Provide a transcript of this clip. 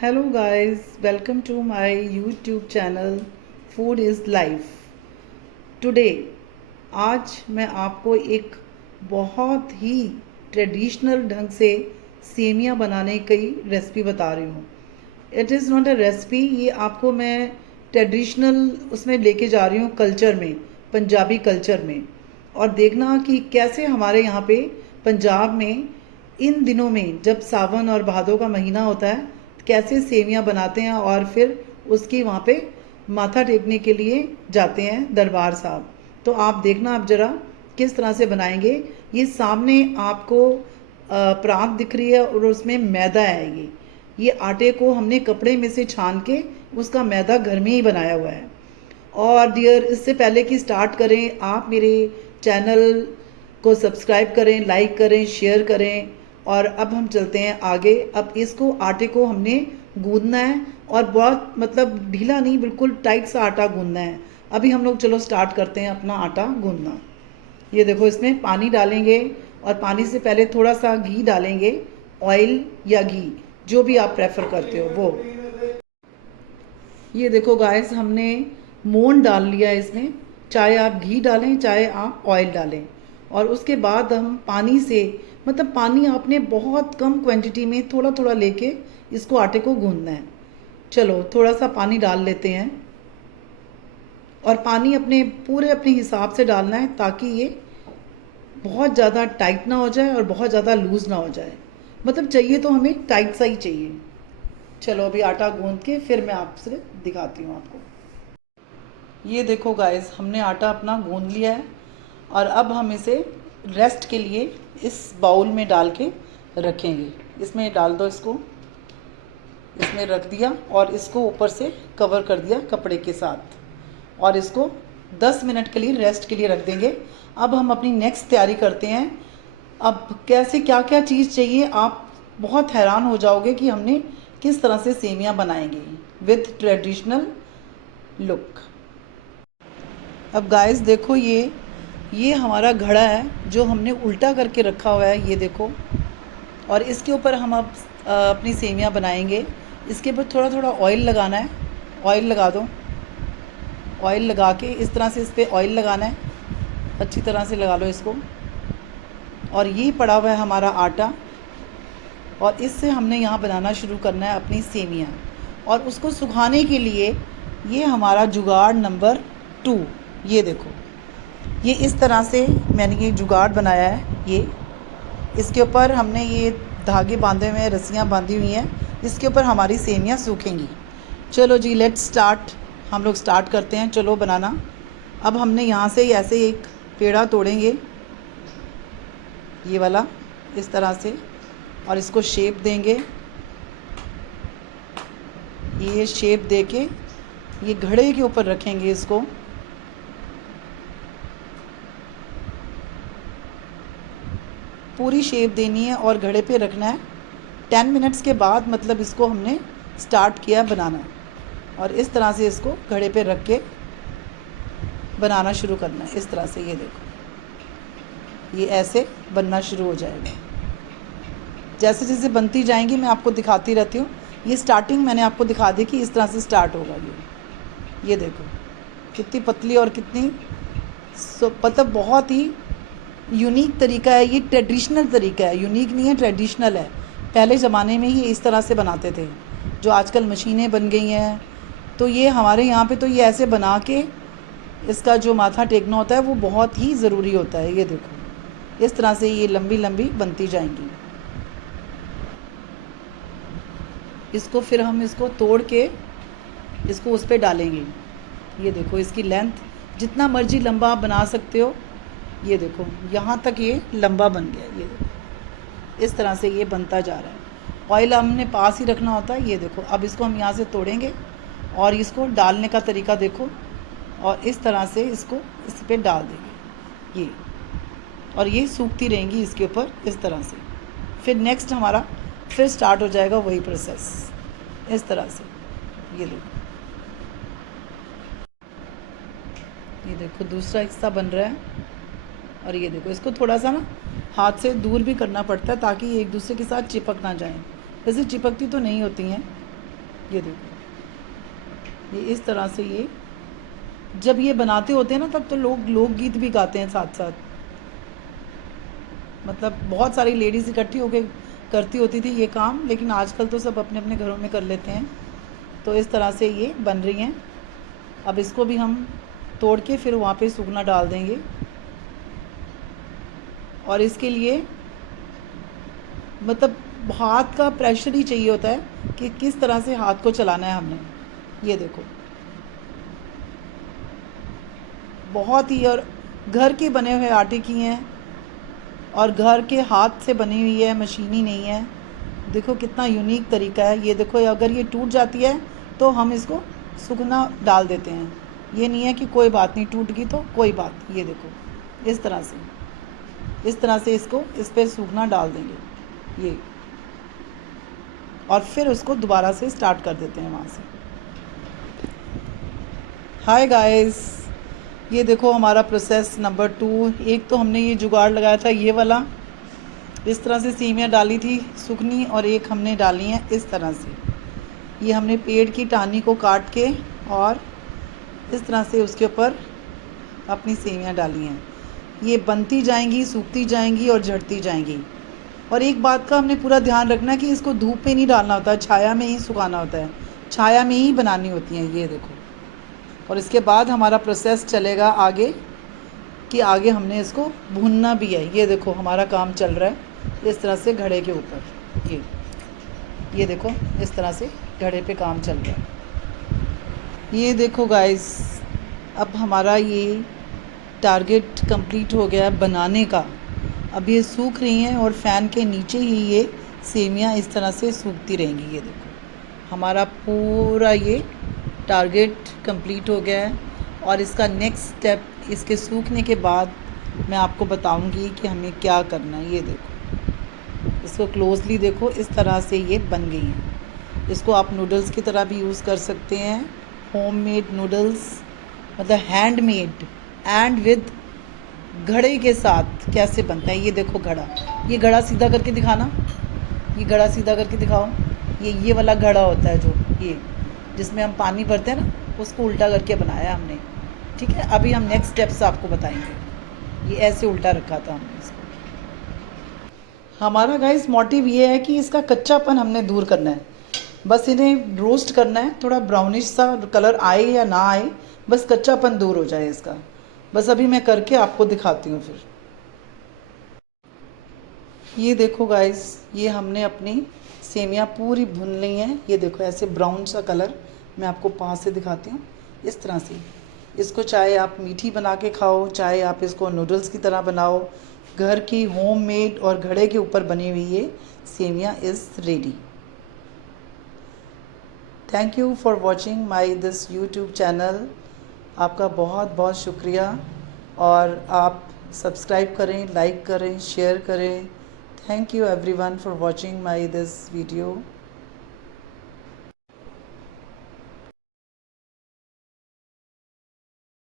Hello guys, welcome to my YouTube channel Food is Life. Today आज मैं आपको एक बहुत ही ट्रेडिशनल ढंग से सेमियां बनाने की रेसिपी बता रही हूँ। It is not a recipe, ये आपको मैं ट्रेडिशनल उसमें लेके जा रही हूँ कल्चर में, पंजाबी कल्चर में। और देखना कि कैसे हमारे यहाँ पे पंजाब में इन दिनों में जब सावन और भादों का महीना होता है कैसे सेमियां बनाते हैं और फिर उसकी वहाँ पे माथा टेकने के लिए जाते हैं दरबार साहब। तो आप देखना आप ज़रा किस तरह से बनाएंगे। ये सामने आपको परात दिख रही है और उसमें मैदा है। ये आटे को हमने कपड़े में से छान के उसका मैदा घर में ही बनाया हुआ है। और डियर, इससे पहले कि स्टार्ट करें, आप मेरे चैनल को सब्सक्राइब करें, लाइक करें, शेयर करें। और अब हम चलते हैं आगे। अब इसको आटे को हमने गूंदना है और बहुत मतलब ढीला नहीं, बिल्कुल टाइट सा आटा गूंदना है। अभी हम लोग चलो स्टार्ट करते हैं अपना आटा गूंदना। ये देखो, इसमें पानी डालेंगे और पानी से पहले थोड़ा सा घी डालेंगे, ऑयल या घी जो भी आप प्रेफर करते हो वो। ये देखो गाइस, हमने मोन डाल लिया इसमें। चाहे आप घी डालें चाहे आप ऑयल डालें। और उसके बाद हम पानी से, मतलब पानी आपने बहुत कम क्वांटिटी में थोड़ा थोड़ा लेके इसको आटे को गूंदना है। चलो थोड़ा सा पानी डाल लेते हैं और पानी अपने पूरे अपने हिसाब से डालना है ताकि ये बहुत ज़्यादा टाइट ना हो जाए और बहुत ज़्यादा लूज़ ना हो जाए। मतलब चाहिए तो हमें टाइट सा ही चाहिए। चलो अभी आटा गूंद के फिर मैं आपसे दिखाती हूँ आपको। ये देखो गाइस, हमने आटा अपना गूंद लिया है और अब हम इसे रेस्ट के लिए इस बाउल में डाल के रखेंगे। इसमें डाल दो, इसको इसमें रख दिया और इसको ऊपर से कवर कर दिया कपड़े के साथ और इसको 10 मिनट के लिए रेस्ट के लिए रख देंगे। अब हम अपनी नेक्स्ट तैयारी करते हैं। अब कैसे क्या क्या चीज़ चाहिए, आप बहुत हैरान हो जाओगे कि हमने किस तरह से सेमियां बनाएंगे विथ ट्रेडिशनल लुक। अब गाइस देखो, ये हमारा घड़ा है जो हमने उल्टा करके रखा हुआ है, ये देखो। और इसके ऊपर हम अब अपनी सेमियां बनाएंगे। इसके ऊपर थोड़ा थोड़ा ऑयल लगाना है। ऑयल लगा दो। ऑयल लगा के इस तरह से इस पर ऑयल लगाना है, अच्छी तरह से लगा लो इसको। और ये पड़ा हुआ है हमारा आटा और इससे हमने यहाँ बनाना शुरू करना है अपनी सेमियां। और उसको सुखाने के लिए ये हमारा जुगाड़ नंबर 2। ये देखो, ये इस तरह से मैंने ये जुगाड़ बनाया है। ये इसके ऊपर हमने ये धागे बांधे हुए हैं, रस्सियाँ बांधी हुई हैं। इसके ऊपर हमारी सेमियां सूखेंगी। चलो जी, लेट्स स्टार्ट। हम लोग स्टार्ट करते हैं, चलो बनाना। अब हमने यहाँ से ऐसे एक पेड़ा तोड़ेंगे, ये वाला, इस तरह से, और इसको शेप देंगे। ये शेप देके ये घड़े के ऊपर रखेंगे। इसको पूरी शेप देनी है और घड़े पे रखना है। 10 मिनट्स के बाद मतलब इसको हमने स्टार्ट किया बनाना और इस तरह से इसको घड़े पे रख के बनाना शुरू करना है। इस तरह से ये देखो, ये ऐसे बनना शुरू हो जाएगा। जैसे जैसे बनती जाएंगी मैं आपको दिखाती रहती हूँ। ये स्टार्टिंग मैंने आपको दिखा दी कि इस तरह से स्टार्ट होगा। ये देखो कितनी पतली और कितनी मतलब बहुत ही यूनिक तरीका है। ये ट्रेडिशनल तरीका है, यूनिक नहीं है, ट्रेडिशनल है। पहले ज़माने में ये इस तरह से बनाते थे। जो आजकल मशीनें बन गई हैं, तो ये हमारे यहाँ पे तो ये ऐसे बना के इसका जो माथा टेकना होता है वो बहुत ही ज़रूरी होता है। ये देखो, इस तरह से ये लंबी लंबी बनती जाएंगी। इसको फिर हम इसको तोड़ के इसको उस पर डालेंगे। ये देखो, इसकी लेंथ जितना मर्जी लंबा आप बना सकते हो। ये देखो, यहाँ तक ये लंबा बन गया। ये देखो, इस तरह से ये बनता जा रहा है। ऑयल हमने पास ही रखना होता है। ये देखो, अब इसको हम यहाँ से तोड़ेंगे और इसको डालने का तरीका देखो। और इस तरह से इसको इस पर डाल देंगे ये, और ये सूखती रहेंगी इसके ऊपर इस तरह से। फिर नेक्स्ट हमारा फिर स्टार्ट हो जाएगा वही प्रोसेस इस तरह से। ये देखो, ये देखो दूसरा हिस्सा बन रहा है। और ये देखो, इसको थोड़ा सा ना हाथ से दूर भी करना पड़ता है ताकि एक दूसरे के साथ चिपक ना जाएं। वैसे चिपकती तो नहीं होती हैं, ये देखो, ये इस तरह से ये जब ये बनाते होते हैं ना तब तो लोग लोकगीत भी गाते हैं साथ साथ। मतलब बहुत सारी लेडीज़ इकट्ठी होकर करती होती थी ये काम, लेकिन आजकल तो सब अपने अपने घरों में कर लेते हैं। तो इस तरह से ये बन रही हैं। अब इसको भी हम तोड़ के फिर वहाँ पे सूखना डाल देंगे। और इसके लिए मतलब हाथ का प्रेशर ही चाहिए होता है कि किस तरह से हाथ को चलाना है हमने। ये देखो, बहुत ही, और घर के बने हुए आटे की हैं और घर के हाथ से बनी हुई है, मशीनी नहीं है। देखो कितना यूनिक तरीका है। ये देखो, अगर ये टूट जाती है तो हम इसको सूखना डाल देते हैं। ये नहीं है कि कोई बात नहीं, टूट गई तो कोई बात। ये देखो इस तरह से इसको इस पर सूखना डाल देंगे ये, और फिर उसको दोबारा से स्टार्ट कर देते हैं वहाँ से। हाय गाइस, ये देखो हमारा प्रोसेस नंबर 2। एक तो हमने ये जुगाड़ लगाया था ये वाला, इस तरह से सेमियाँ डाली थी सूखनी, और एक हमने डाली हैं इस तरह से। ये हमने पेड़ की टहनी को काट के और इस तरह से उसके ऊपर अपनी सेमियाँ डाली हैं। ये बनती जाएंगी, सूखती जाएंगी और झड़ती जाएंगी। और एक बात का हमने पूरा ध्यान रखना है कि इसको धूप में नहीं डालना होता है, छाया में ही सुखाना होता है, छाया में ही बनानी होती हैं। ये देखो, और इसके बाद हमारा प्रोसेस चलेगा आगे कि आगे हमने इसको भूनना भी है। ये देखो हमारा काम चल रहा है इस तरह से घड़े के ऊपर। ये देखो इस तरह से घड़े पे काम चल रहा है। ये देखो गाइस, अब हमारा ये टारगेट कंप्लीट हो गया बनाने का। अब ये सूख रही हैं और फ़ैन के नीचे ही ये सेमियाँ इस तरह से सूखती रहेंगी। ये देखो हमारा पूरा ये टारगेट कंप्लीट हो गया है। और इसका नेक्स्ट स्टेप, इसके सूखने के बाद मैं आपको बताऊंगी कि हमें क्या करना है। ये देखो, इसको क्लोजली देखो, इस तरह से ये बन गई हैं। इसको आप नूडल्स की तरह भी यूज़ कर सकते हैं, होममेड नूडल्स, मतलब हैंडमेड एंड विद घड़े के साथ कैसे बनता है। ये देखो घड़ा, ये घड़ा सीधा करके दिखाना, ये घड़ा सीधा करके दिखाओ। ये वाला घड़ा होता है जो ये जिसमें हम पानी भरते हैं ना, उसको उल्टा करके बनाया हमने। ठीक है, अभी हम नेक्स्ट स्टेप्स आपको बताएंगे। ये ऐसे उल्टा रखा था हमने इसको। हमारा गाइस मोटिव ये है कि इसका कच्चापन हमने दूर करना है। बस इन्हें रोस्ट करना है, थोड़ा ब्राउनिश सा कलर आए या ना आए, बस कच्चापन दूर हो जाए इसका। बस अभी मैं करके आपको दिखाती हूँ फिर। ये देखो गाइस, ये हमने अपनी सेमियाँ पूरी भून ली हैं। ये देखो ऐसे ब्राउन सा कलर, मैं आपको पास से दिखाती हूँ। इस तरह से इसको चाहे आप मीठी बना के खाओ, चाहे आप इसको नूडल्स की तरह बनाओ, घर की होममेड और घड़े के ऊपर बनी हुई ये सेमियाँ is ready. Thank you for watching my this YouTube channel. आपका बहुत बहुत शुक्रिया, और आप सब्सक्राइब करें, लाइक करें, शेयर करें। Thank you everyone for watching my this video.